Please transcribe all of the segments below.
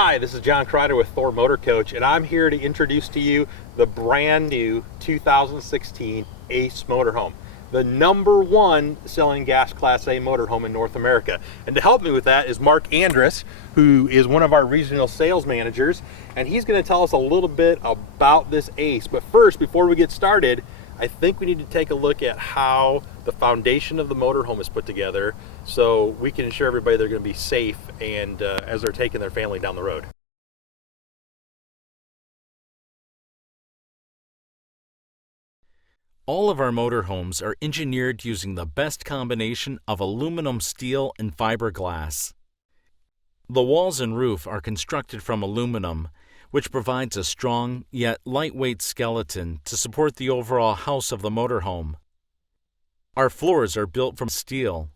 Hi, this is John Kreider with Thor Motor Coach, and I'm here to introduce to you the brand new 2016 Ace Motorhome, the #1 selling gas Class A motorhome in North America. And to help me with that is Mark Andrus, who is one of our regional sales managers, and he's going to tell us a little bit about this Ace. But first, before we get started, I think we need to take a look at how the foundation of the motorhome is put together so we can ensure everybody they're going to be safe and as they're taking their family down the road. All of our motorhomes are engineered using the best combination of aluminum, steel, and fiberglass. The walls and roof are constructed from aluminum, which provides a strong yet lightweight skeleton to support the overall house of the motorhome. Our floors are built from steel.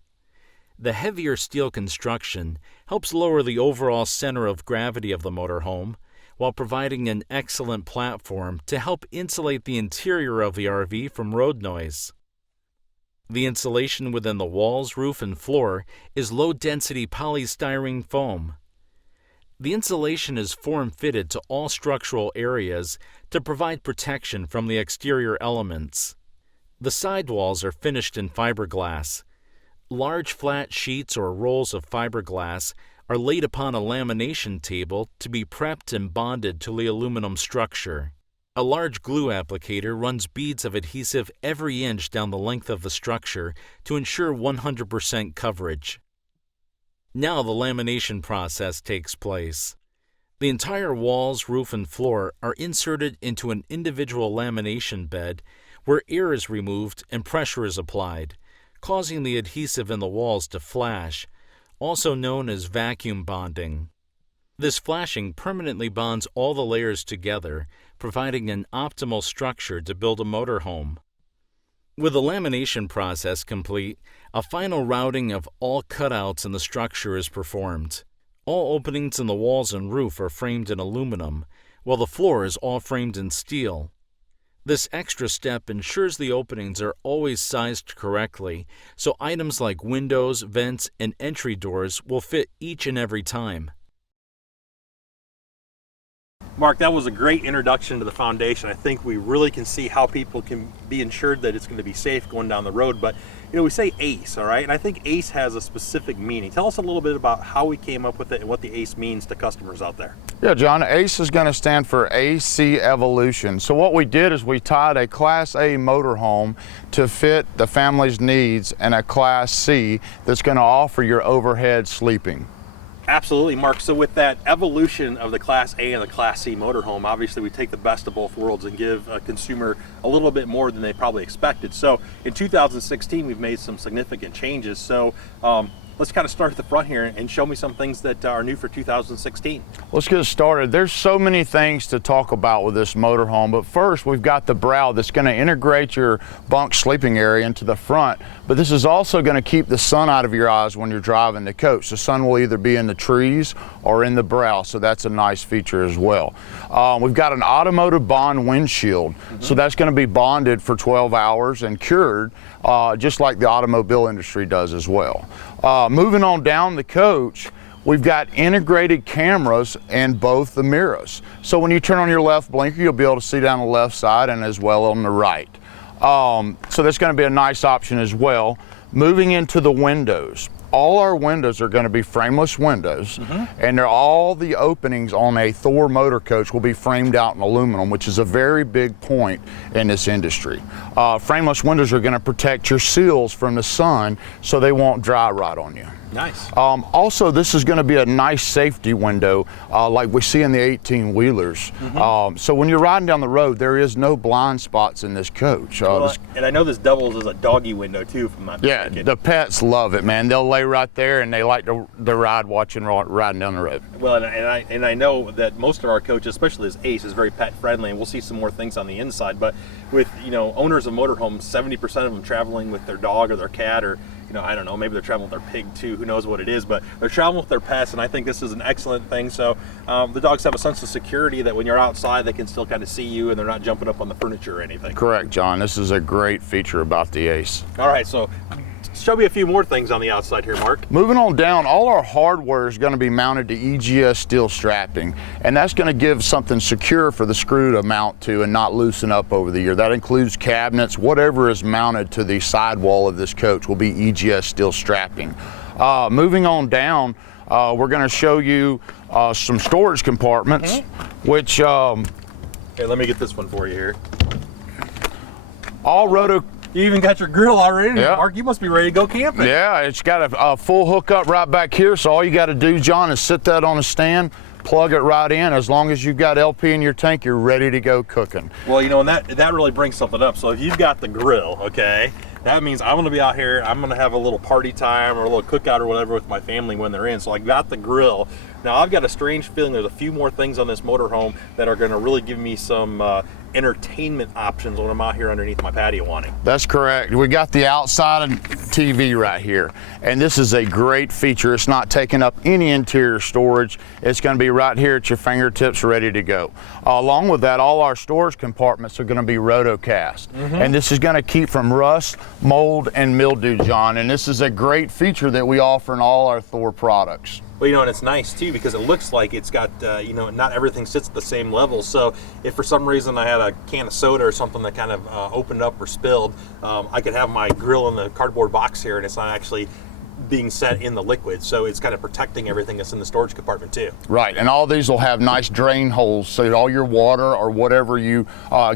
The heavier steel construction helps lower the overall center of gravity of the motorhome, while providing an excellent platform to help insulate the interior of the RV from road noise. The insulation within the walls, roof, and floor is low-density polystyrene foam. The insulation is form-fitted to all structural areas to provide protection from the exterior elements. The sidewalls are finished in fiberglass. Large flat sheets or rolls of fiberglass are laid upon a lamination table to be prepped and bonded to the aluminum structure. A large glue applicator runs beads of adhesive every inch down the length of the structure to ensure 100% coverage. Now the lamination process takes place. The entire walls, roof, and floor are inserted into an individual lamination bed where air is removed and pressure is applied, causing the adhesive in the walls to flash, also known as vacuum bonding. This flashing permanently bonds all the layers together, providing an optimal structure to build a motorhome. With the lamination process complete, a final routing of all cutouts in the structure is performed. All openings in the walls and roof are framed in aluminum, while the floor is all framed in steel. This extra step ensures the openings are always sized correctly, so items like windows, vents, and entry doors will fit each and every time. Mark, that was a great introduction to the foundation. I think we really can see how people can be ensured that it's going to be safe going down the road. But, we say Ace, all right? And I think Ace has a specific meaning. Tell us a little bit about how we came up with it and what the Ace means to customers out there. Yeah, John, ACE is going to stand for AC Evolution. So what we did is we tied a Class A motorhome to fit the family's needs and a Class C that's going to offer your overhead sleeping. Absolutely, Mark. So with that evolution of the Class A and the Class C motorhome, obviously we take the best of both worlds and give a consumer a little bit more than they probably expected. So in 2016, we've made some significant changes. So let's kind of start at the front here and show me some things that are new for 2016. Let's get started. There's so many things to talk about with this motorhome, but first we've got the brow that's going to integrate your bunk sleeping area into the front, but this is also going to keep the sun out of your eyes when you're driving the coach. The sun will either be in the trees or in the brow, so that's a nice feature as well. We've got an automotive bond windshield, so that's going to be bonded for 12 hours and cured, just like the automobile industry does as well. Moving on down the coach, we've got integrated cameras in both the mirrors. So when you turn on your left blinker, you'll be able to see down the left side and as well on the right. So that's going to be a nice option as well. Moving into the windows. All our windows are going to be frameless windows, and all the openings on a Thor motor coach will be framed out in aluminum, which is a very big point in this industry. Frameless windows are going to protect your seals from the sun so they won't dry rot on you. Nice. Also, this is going to be a nice safety window like we see in the 18-wheelers. So when you're riding down the road, there is no blind spots in this coach. And I know this doubles as a doggy window too, if I'm not mistaken. Yeah, the pets love it, man. They'll lay right there and they like to ride riding down the road. Well, and I know that most of our coaches, especially this Ace, is very pet friendly, and we'll see some more things on the inside. But with owners of motorhomes, 70% of them traveling with their dog or their cat, or I don't know, maybe they're traveling with their pig too, who knows what it is, but they're traveling with their pets, and I think this is an excellent thing. So the dogs have a sense of security that when you're outside, they can still kind of see you and they're not jumping up on the furniture or anything. Correct, John. This is a great feature about the Ace. All right, so show me a few more things on the outside here, Mark. Moving on down, all our hardware is going to be mounted to EGS steel strapping, and that's going to give something secure for the screw to mount to and not loosen up over the year. That includes cabinets. Whatever is mounted to the sidewall of this coach will be EGS steel strapping. Moving on down, we're going to show you some storage compartments, which Here, let me get this one for you here. all roto. You even got your grill already, Yeah. Mark. You must be ready to go camping. Yeah, it's got a full hookup right back here, so all you got to do, John, is sit that on a stand, plug it right in. As long as you've got LP in your tank, you're ready to go cooking. Well, you know, and that really brings something up. So if you've got the grill, okay, that means I'm going to be out here. I'm going to have a little party time or a little cookout or whatever with my family when they're in. So I got the grill. Now I've got a strange feeling there's a few more things on this motorhome that are going to really give me some entertainment options when I'm out here underneath my patio awning. That's correct. We got the outside TV right here, and this is a great feature. It's not taking up any interior storage. It's going to be right here at your fingertips, ready to go. Along with that, all our storage compartments are going to be rotocast, and this is going to keep from rust, mold, and mildew, John. And this is a great feature that we offer in all our Thor products. Well, you know, and it's nice too because it looks like it's got, you know, not everything sits at the same level. So if for some reason I had a can of soda or something that kind of opened up or spilled, I could have my grill in the cardboard box here and it's not actually being set in the liquid. So it's kind of protecting everything that's in the storage compartment too. Right, and all these will have nice drain holes so that all your water or whatever you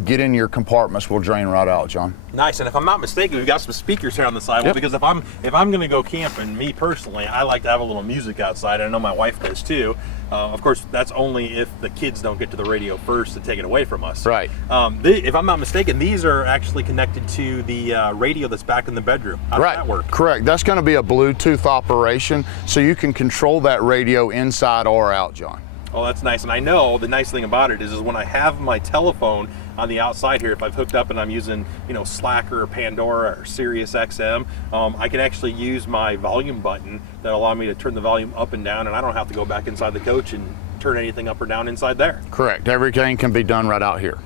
get in your compartments will drain right out, John. Nice, and if I'm not mistaken, we've got some speakers here on the sidewall because if I'm going to go camping, me personally, I like to have a little music outside. I know my wife does too. Of course, that's only if the kids don't get to the radio first to take it away from us. Right. If I'm not mistaken, these are actually connected to the radio that's back in the bedroom. How does that work? Correct. That's going to be a Bluetooth operation, so you can control that radio inside or out, John. Oh, that's nice. And I know the nice thing about it is when I have my telephone on the outside here, if I've hooked up and I'm using, you know, Slacker or Pandora or Sirius XM, I can actually use my volume button that allow me to turn the volume up and down, and I don't have to go back inside the coach and turn anything up or down inside there. Correct. Everything can be done right out here.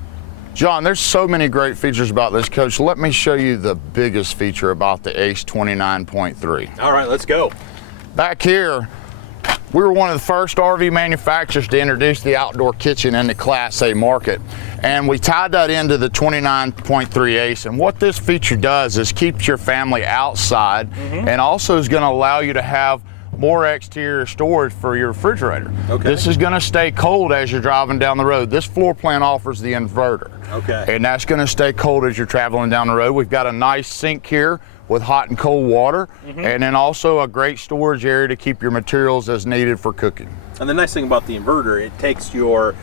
John, there's so many great features about this coach. Let me show you the biggest feature about the Ace 29.3. All right, let's go. Back here, we were one of the first RV manufacturers to introduce the outdoor kitchen in the Class A market. And we tied that into the 29.3 Ace. And what this feature does is keeps your family outside and also is going to allow you to have more exterior storage for your refrigerator. Okay. This is going to stay cold as you're driving down the road. This floor plan offers the inverter. Okay. And that's going to stay cold as you're traveling down the road. We've got a nice sink here with hot and cold water, and then also a great storage area to keep your materials as needed for cooking. And the nice thing about the inverter, it takes your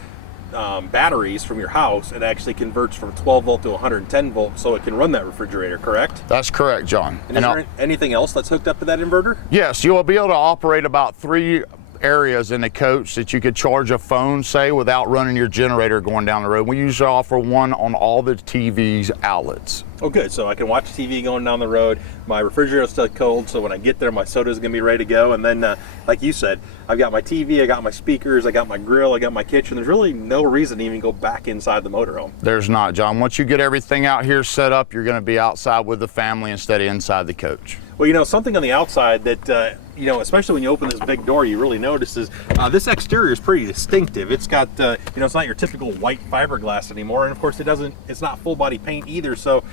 batteries from your house and actually converts from 12 volt to 110 volt so it can run that refrigerator, correct? That's correct, John. And is there anything else that's hooked up to that inverter? Yes, you'll be able to operate about 3 areas in the coach that you could charge a phone, say, without running your generator going down the road. We usually offer one on all the TV's outlets. Oh, good. So I can watch TV going down the road. My refrigerator's still cold, so when I get there, my soda's going to be ready to go. And then, like you said, I've got my TV, I got my speakers, I got my grill, I got my kitchen. There's really no reason to even go back inside the motorhome. There's not, John. Once you get everything out here set up, you're going to be outside with the family instead of inside the coach. Well, you know, something on the outside that, you know, especially when you open this big door, you really notice is this exterior is pretty distinctive. It's got, you know, it's not your typical white fiberglass anymore. And of course, it's not full body paint either. So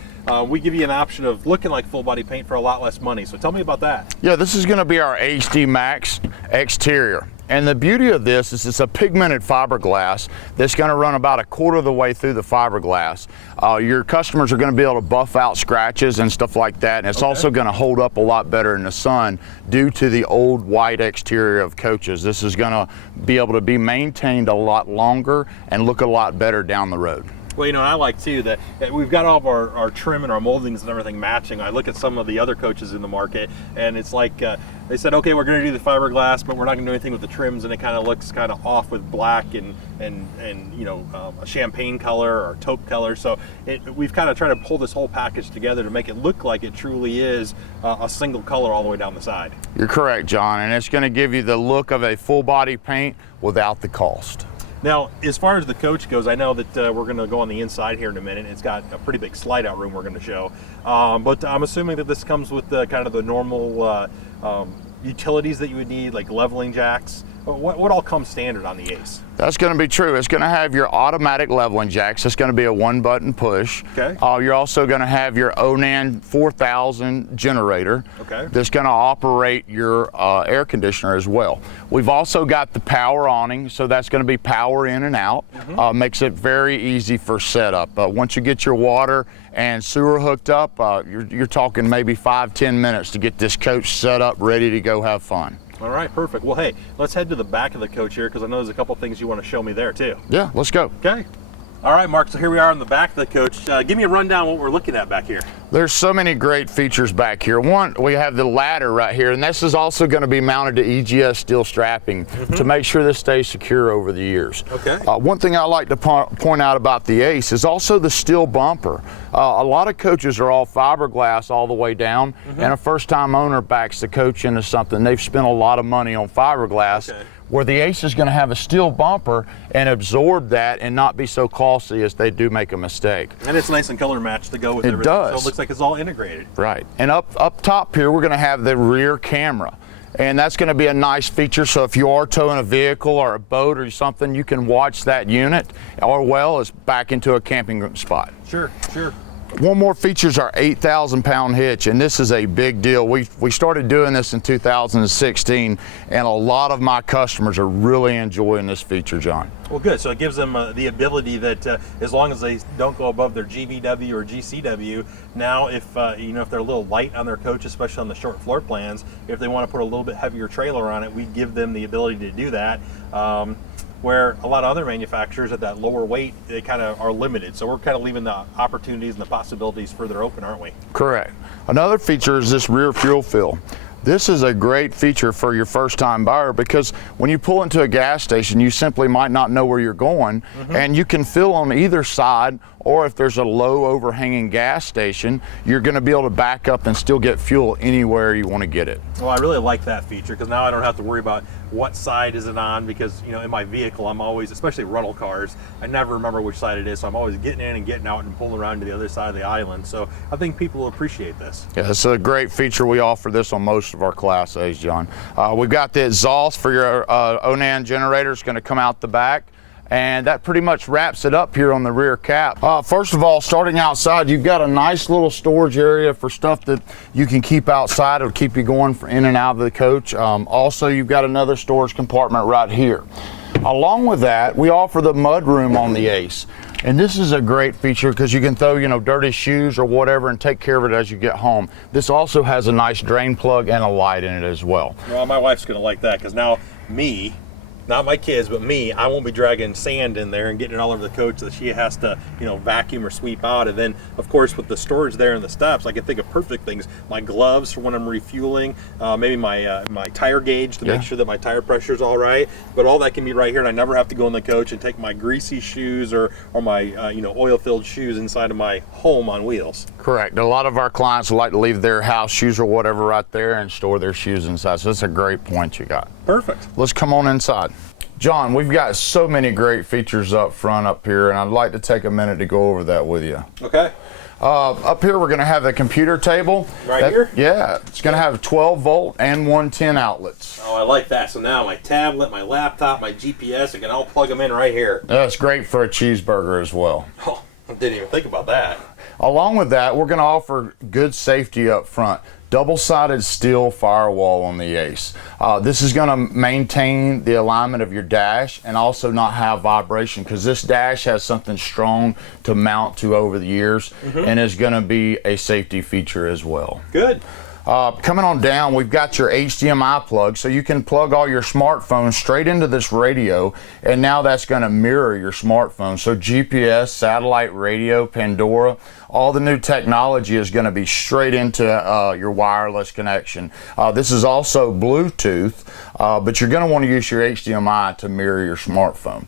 we give you an option of looking like full body paint for a lot less money. So tell me about that. Yeah, this is going to be our HD Max exterior. And the beauty of this is it's a pigmented fiberglass that's going to run about a quarter of the way through the fiberglass. Your customers are going to be able to buff out scratches and stuff like that. And it's also going to hold up a lot better in the sun due to the old white exterior of coaches. This is going to be able to be maintained a lot longer and look a lot better down the road. Well, you know, and I like too that we've got all of our trim and our moldings and everything matching. I look at some of the other coaches in the market, and it's like they said, okay, we're going to do the fiberglass, but we're not going to do anything with the trims, and it kind of looks kind of off with black and you know, a champagne color or taupe color. So we've kind of tried to pull this whole package together to make it look like it truly is a single color all the way down the side. You're correct, John, and it's going to give you the look of a full body paint without the cost. Now, as far as the coach goes, I know that we're going to go on the inside here in a minute. It's got a pretty big slide-out room we're going to show. But I'm assuming that this comes with kind of the normal utilities that you would need, like leveling jacks. What all comes standard on the Ace? That's going to be true. It's going to have your automatic leveling jacks. It's going to be a one-button push. Okay. You're also going to have your Onan 4000 generator. Okay. That's going to operate your air conditioner as well. We've also got the power awning, so that's going to be power in and out. Makes it very easy for setup. Once you get your water and sewer hooked up, you're talking maybe 5-10 minutes to get this coach set up, ready to go have fun. All right, perfect. Well, hey, let's head to the back of the coach here, because I know there's a couple things you want to show me there too. Yeah, let's go. Okay. All right, Mark, so here we are in the back of the coach. Give me a rundown what we're looking at back here. There's so many great features back here. One, we have the ladder right here, and this is also going to be mounted to EGS steel strapping to make sure this stays secure over the years. Okay. One thing I like to point out about the Ace is also the steel bumper. A lot of coaches are all fiberglass all the way down, and a first-time owner backs the coach into something. They've spent a lot of money on fiberglass. Okay. Where the Ace is going to have a steel bumper and absorb that and not be so costly as they do make a mistake. And it's nice and color matched to go with everything. It does. So it looks like it's all integrated. Right. And up top here, we're going to have the rear camera. And that's going to be a nice feature. So if you are towing a vehicle or a boat or something, you can watch that unit, or well as back into a camping spot. Sure, sure. One more feature is our 8,000-pound hitch, and this is a big deal. We started doing this in 2016, and a lot of my customers are really enjoying this feature, John. Well, good. So it gives them the ability that as long as they don't go above their GVW or GCW, now if if they're a little light on their coach, especially on the short floor plans, if they want to put a little bit heavier trailer on it, we give them the ability to do that. Where a lot of other manufacturers at that lower weight, they kind of are limited. So we're kind of leaving the opportunities and the possibilities further open, aren't we? Correct. Another feature is this rear fuel fill. This is a great feature for your first-time buyer, because when you pull into a gas station, you simply might not know where you're going, and you can fill on either side, or if there's a low overhanging gas station, you're going to be able to back up and still get fuel anywhere you want to get it. Well, I really like that feature, because now I don't have to worry about what side is it on, because in my vehicle I'm always, especially rental cars, I never remember which side it is, so I'm always getting in and getting out and pulling around to the other side of the island. So I think people will appreciate this. Yeah, it's a great feature. We offer this on most of our Class A's, John. We've got the exhaust for your Onan generator. It's going to come out the back. And that pretty much wraps it up here on the rear cap. First of all, starting outside, you've got a nice little storage area for stuff that you can keep outside. It'll keep you going in and out of the coach. Also, you've got another storage compartment right here. Along with that, we offer the mud room on the Ace. And this is a great feature because you can throw, dirty shoes or whatever and take care of it as you get home. This also has a nice drain plug and a light in it as well. Well, my wife's going to like that, because now me, not my kids, but me, I won't be dragging sand in there and getting it all over the coach that she has to, vacuum or sweep out. And then, of course, with the storage there in the steps, I can think of perfect things. My gloves for when I'm refueling, maybe my tire gauge to make sure that my tire pressure is all right. But all that can be right here, and I never have to go in the coach and take my greasy shoes or my oil-filled shoes inside of my home on wheels. Correct. A lot of our clients like to leave their house shoes or whatever right there and store their shoes inside. So that's a great point you got. Perfect. Let's come on inside. John, we've got so many great features up front up here, and I'd like to take a minute to go over that with you. Okay. Up here, we're going to have the computer table. Here? Yeah. It's going to have 12 volt and 110 outlets. Oh, I like that. So now my tablet, my laptop, my GPS, I can all plug them in right here. That's great for a cheeseburger as well. Oh, I didn't even think about that. Along with that, we're going to offer good safety up front. Double-sided steel firewall on the Ace. This is going to maintain the alignment of your dash and also not have vibration, because this dash has something strong to mount to over the years and is going to be a safety feature as well. Good. Coming on down, we've got your HDMI plug, so you can plug all your smartphones straight into this radio, and now that's going to mirror your smartphone. So GPS, satellite radio, Pandora, all the new technology is going to be straight into your wireless connection. This is also Bluetooth, but you're going to want to use your HDMI to mirror your smartphone.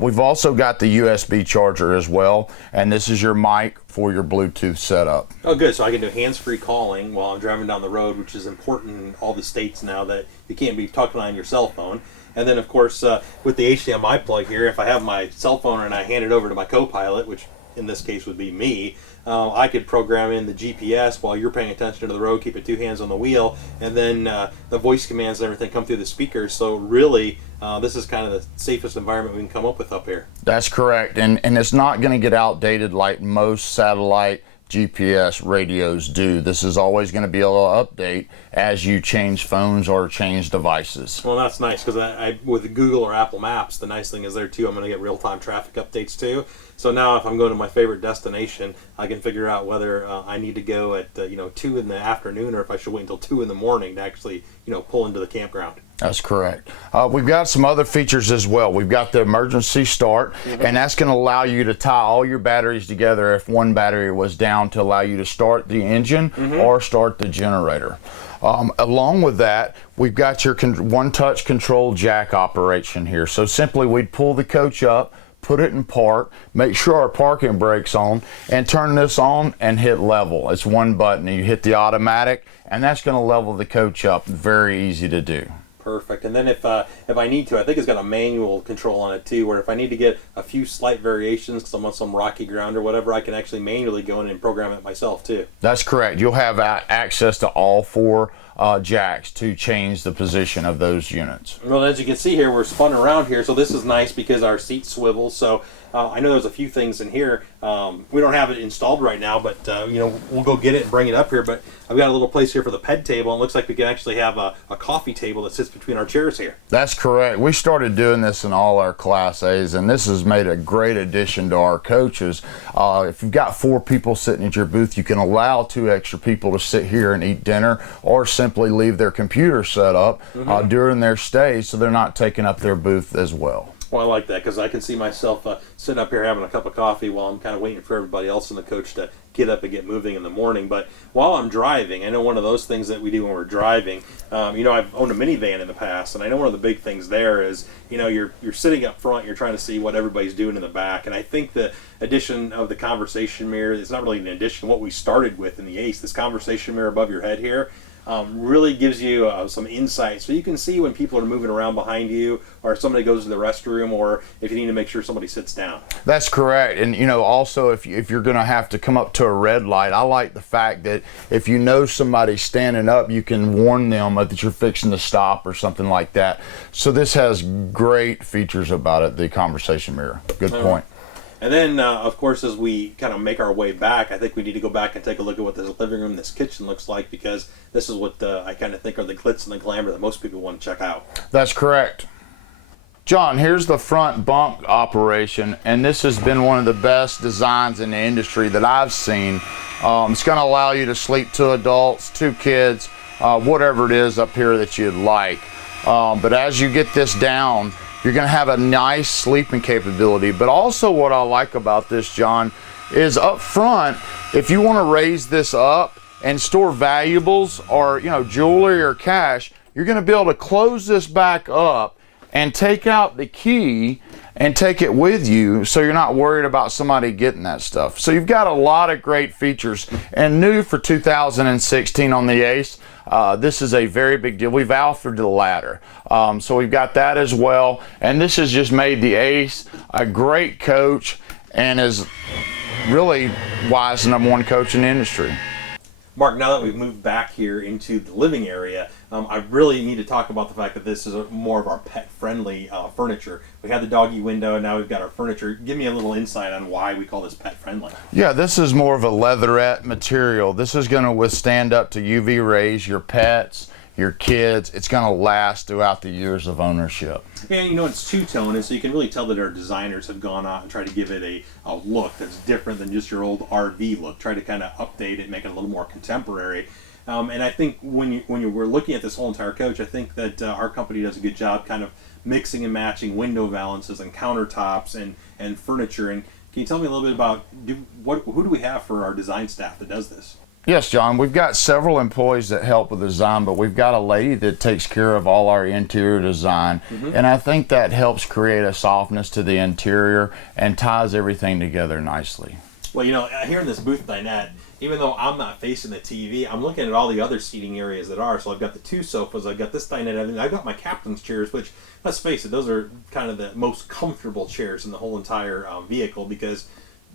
We've also got the USB charger as well, and this is your mic for your Bluetooth setup. Oh, good. So I can do hands-free calling while I'm driving down the road, which is important in all the states now that you can't be talking on your cell phone. And then, of course, with the HDMI plug here, if I have my cell phone and I hand it over to my co-pilot, which in this case would be me, I could program in the GPS while you're paying attention to the road, keeping 2 hands on the wheel, and then the voice commands and everything come through the speakers. So really, this is kind of the safest environment we can come up with up here. That's correct, and it's not going to get outdated like most satellite GPS radios do. This is always going to be able to update as you change phones or change devices. Well, that's nice, because I with Google or Apple Maps, the nice thing is there too, I'm going to get real-time traffic updates too. So now if I'm going to my favorite destination, I can figure out whether I need to go at 2 in the afternoon, or if I should wait until 2 in the morning to actually pull into the campground. That's correct. We've got some other features as well. We've got the emergency start, and that's going to allow you to tie all your batteries together if one battery was down, to allow you to start the engine or start the generator. Along with that, we've got your one-touch control jack operation here. So simply we'd pull the coach up, put it in park, make sure our parking brake's on, and turn this on and hit level. It's one button. You hit the automatic, and that's going to level the coach up. Very easy to do. Perfect. And then if I need to, I think it's got a manual control on it too, where if I need to get a few slight variations because I'm on some rocky ground or whatever, I can actually manually go in and program it myself too. That's correct. You'll have access to all 4 jacks to change the position of those units. Well, as you can see here, we're spun around here, so this is nice because our seat swivels. So I know there's a few things in here. We don't have it installed right now, but we'll go get it and bring it up here. But I've got a little place here for the ped table, and it looks like we can actually have a coffee table that sits between our chairs here. That's correct. We started doing this in all our Class A's, and this has made a great addition to our coaches. If you've got 4 people sitting at your booth, you can allow 2 extra people to sit here and eat dinner, or simply leave their computer set up during their stay so they're not taking up their booth as well. Well, I like that because I can see myself sitting up here having a cup of coffee while I'm kind of waiting for everybody else in the coach to get up and get moving in the morning. But while I'm driving, I know one of those things that we do when we're driving, I've owned a minivan in the past, and I know one of the big things there is, you're sitting up front, you're trying to see what everybody's doing in the back. And I think the addition of the conversation mirror is not really an addition. What we started with in the Ace, this conversation mirror above your head here, really gives you some insight, so you can see when people are moving around behind you, or if somebody goes to the restroom, or if you need to make sure somebody sits down. That's correct. And also if you're going to have to come up to a red light, I like the fact that if you know somebody's standing up, you can warn them that you're fixing to stop or something like that. So this has great features about it, the conversation mirror. Good point. And then, of course, as we kind of make our way back, I think we need to go back and take a look at what this living room, this kitchen looks like, because this is what I kind of think are the glitz and the glamour that most people want to check out. That's correct. John, here's the front bunk operation, and this has been one of the best designs in the industry that I've seen. It's going to allow you to sleep 2 adults, 2 kids, whatever it is up here that you'd like. But as you get this down, you're going to have a nice sleeping capability. But also what I like about this, John, is up front, if you want to raise this up and store valuables or jewelry or cash, you're going to be able to close this back up and take out the key and take it with you, so you're not worried about somebody getting that stuff. So you've got a lot of great features, and new for 2016 on the Ace. This is a very big deal. We've altered the ladder. So we've got that as well. And this has just made the Ace a great coach, and is really why it's the #1 coach in the industry. Mark, now that we've moved back here into the living area, I really need to talk about the fact that this is more of our pet-friendly furniture. We had the doggy window, and now we've got our furniture. Give me a little insight on why we call this pet-friendly. Yeah, this is more of a leatherette material. This is going to withstand up to UV rays, your pets, your kids. It's going to last throughout the years of ownership. And it's two-tone, and so you can really tell that our designers have gone out and tried to give it a look that's different than just your old RV look. Try to kind of update it, make it a little more contemporary. And I think when we're looking at this whole entire coach, I think that our company does a good job kind of mixing and matching window valances and countertops and furniture. And can you tell me a little bit about who do we have for our design staff that does this? Yes, John, we've got several employees that help with design, but we've got a lady that takes care of all our interior design. And I think that helps create a softness to the interior and ties everything together nicely. Well, here in this booth dinette, even though I'm not facing the TV, I'm looking at all the other seating areas that are. So I've got the 2 sofas, I've got this dinette, I've got my captain's chairs, which, let's face it, those are kind of the most comfortable chairs in the whole entire vehicle, because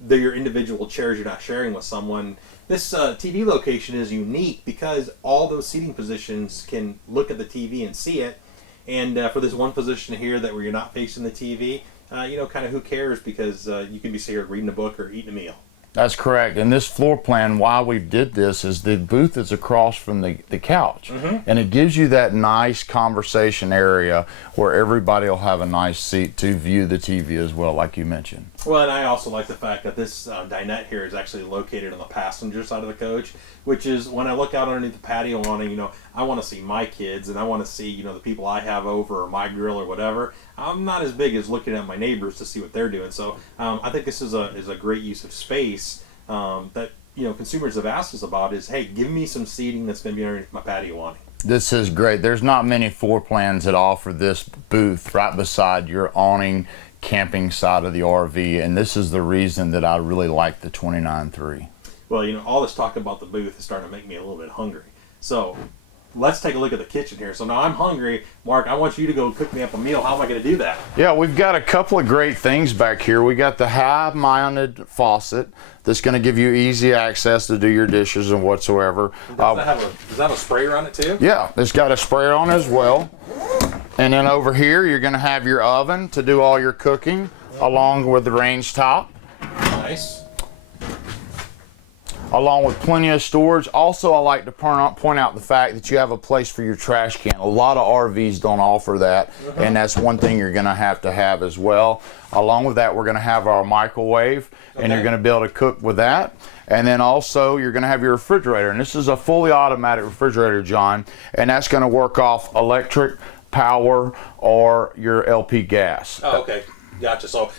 they're your individual chairs you're not sharing with someone. This TV location is unique because all those seating positions can look at the TV and see it. And for this one position here that where you're not facing the TV, kind of who cares, because you can be sitting here reading a book or eating a meal. That's correct. And this floor plan, why we did this, is the booth is across from the couch. And it gives you that nice conversation area where everybody will have a nice seat to view the TV as well, like you mentioned. Well, and I also like the fact that this dinette here is actually located on the passenger side of the coach, which is when I look out underneath the patio awning, I want to see my kids, and I want to see, the people I have over, or my grill or whatever. I'm not as big as looking at my neighbors to see what they're doing. So I think this is a great use of space that consumers have asked us about. Is, hey, give me some seating that's going to be underneath my patio awning. This is great. There's not many floor plans that offer this booth right beside your awning camping side of the RV, and this is the reason that I really like the 29.3. Well, all this talk about the booth is starting to make me a little bit hungry. So let's take a look at the kitchen here. So now I'm hungry. Mark, I want you to go cook me up a meal. How am I going to do that? Yeah, we've got a couple of great things back here. We got the high-mounted faucet that's going to give you easy access to do your dishes and whatsoever. Does that have a sprayer on it too? Yeah, it's got a sprayer on as well. And then over here, you're going to have your oven to do all your cooking, along with the range top. Nice. Along with plenty of storage. Also, I like to point out the fact that you have a place for your trash can. A lot of RVs don't offer that, and that's one thing you're going to have as well. Along with that, we're going to have our microwave, and you're going to be able to cook with that. And then also, you're going to have your refrigerator, and this is a fully automatic refrigerator, John, and that's going to work off electric, power, or your LP gas. Oh, okay. Gotcha. So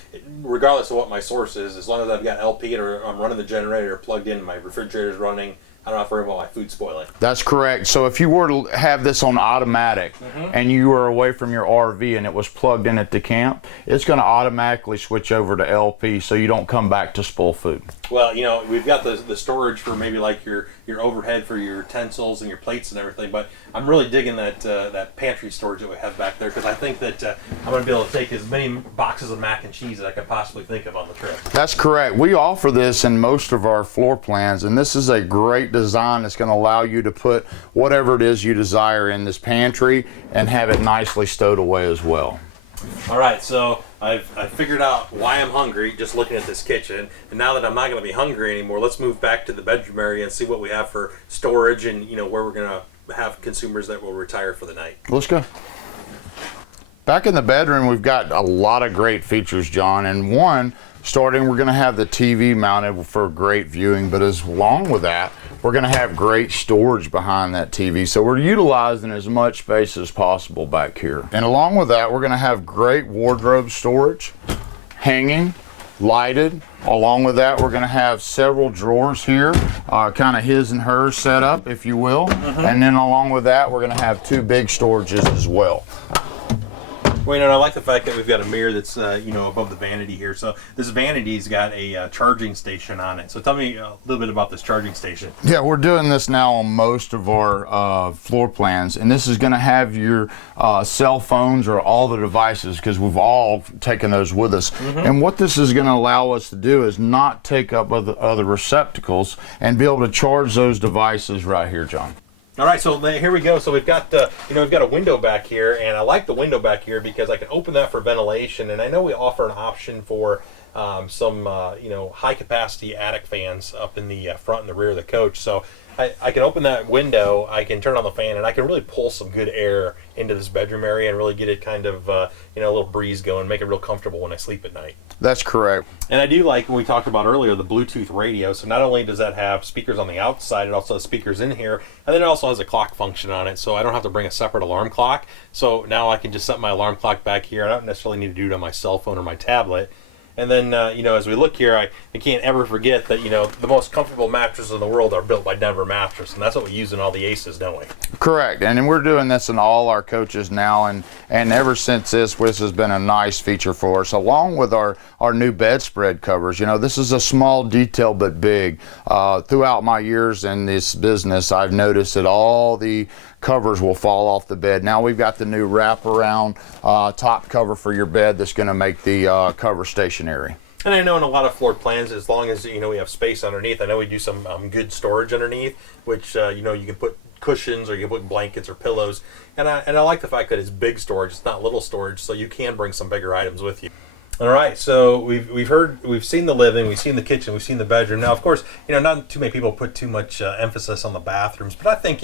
regardless of what my source is, as long as I've got LP or I'm running the generator plugged in, my refrigerator's running, I don't have to worry about my food spoiling. That's correct. So if you were to have this on automatic and you were away from your RV and it was plugged in at the camp, it's going to automatically switch over to LP so you don't come back to spoil food. Well, we've got the storage for maybe like your overhead for your utensils and your plates and everything, but I'm really digging that pantry storage that we have back there, because I think that I'm going to be able to take as many boxes of mac and cheese as I could possibly think of on the trip. That's correct. We offer this in most of our floor plans, and this is a great design that's going to allow you to put whatever it is you desire in this pantry and have it nicely stowed away as well. All right, so I've figured out why I'm hungry just looking at this kitchen, and now that I'm not going to be hungry anymore, let's move back to the bedroom area and see what we have for storage and where we're going to have consumers that will retire for the night. Let's go. Back in the bedroom, we've got a lot of great features, John, and we're going to have the TV mounted for great viewing, but as along with that, we're going to have great storage behind that TV. So we're utilizing as much space as possible back here. And along with that, we're going to have great wardrobe storage, hanging, lighted. Along with that, we're going to have several drawers here, kind of his and hers set up, if you will. And then along with that, we're going to have 2 big storages as well. Well, I like the fact that we've got a mirror that's, above the vanity here. So this vanity's got a charging station on it. So tell me a little bit about this charging station. Yeah, we're doing this now on most of our floor plans, and this is going to have your cell phones or all the devices, because we've all taken those with us. And what this is going to allow us to do is not take up other receptacles and be able to charge those devices right here, John. All right, so here we go. So we've got, we've got a window back here, and I like the window back here because I can open that for ventilation. And I know we offer an option for some, high-capacity attic fans up in the front and the rear of the coach. So I can open that window, I can turn on the fan, and I can really pull some good air into this bedroom area and really get it kind of, a little breeze going, make it real comfortable when I sleep at night. That's correct. And I do like, when we talked about earlier, the Bluetooth radio. So not only does that have speakers on the outside, it also has speakers in here, and then it also has a clock function on it, so I don't have to bring a separate alarm clock. So now I can just set my alarm clock back here. I don't necessarily need to do it on my cell phone or my tablet. And then, as we look here, I can't ever forget that, the most comfortable mattresses in the world are built by Denver Mattress, and that's what we use in all the Aces, don't we? Correct, and we're doing this in all our coaches now, and ever since this has been a nice feature for us. Along with our our new bedspread covers. You know, this is a small detail but big. Throughout my years in this business, I've noticed that all the covers will fall off the bed. Now we've got the new wraparound top cover for your bed that's going to make the cover stationary. And I know in a lot of floor plans, as long as we have space underneath, I know we do some good storage underneath, which you can put cushions or you can put blankets or pillows. And I like the fact that it's big storage, it's not little storage, so you can bring some bigger items with you. All right, so we've seen the living, we've seen the kitchen, we've seen the bedroom. Now, of course, not too many people put too much emphasis on the bathrooms, but I think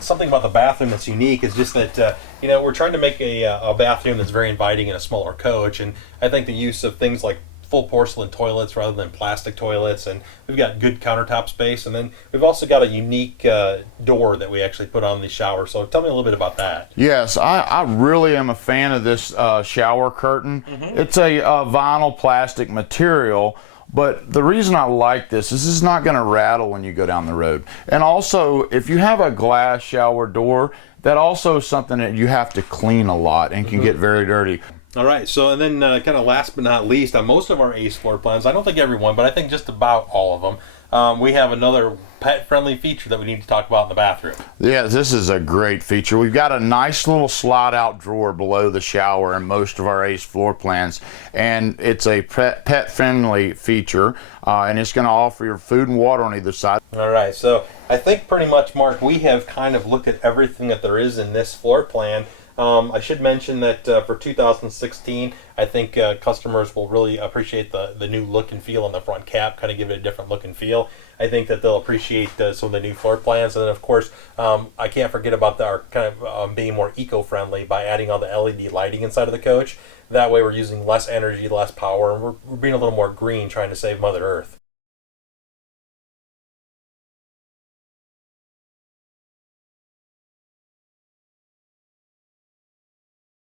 something about the bathroom that's unique is just that we're trying to make a bathroom that's very inviting in a smaller coach, and I think the use of things like full porcelain toilets rather than plastic toilets, and we've got good countertop space, and then we've also got a unique door that we actually put on the shower. So tell me a little bit about that. Yes, I really am a fan of this shower curtain. It's a vinyl plastic material, but the reason I like this is not going to rattle when you go down the road. And also, if you have a glass shower door, that also is something that you have to clean a lot and can get very dirty. All right, so and then kind of last but not least, on most of our ACE floor plans, I don't think everyone, but I think just about all of them, we have another pet-friendly feature that we need to talk about in the bathroom. Yeah, this is a great feature. We've got a nice little slide-out drawer below the shower in most of our ACE floor plans, and it's a pet-friendly feature, and it's going to offer your food and water on either side. All right, so I think pretty much, Mark, we have kind of looked at everything that there is in this floor plan. I should mention that for 2016, I think customers will really appreciate the new look and feel on the front cap, kind of give it a different look and feel. I think that they'll appreciate some of the new floor plans. And then, of course, I can't forget about our kind of being more eco-friendly by adding all the LED lighting inside of the coach. That way we're using less energy, less power, and we're being a little more green, trying to save Mother Earth.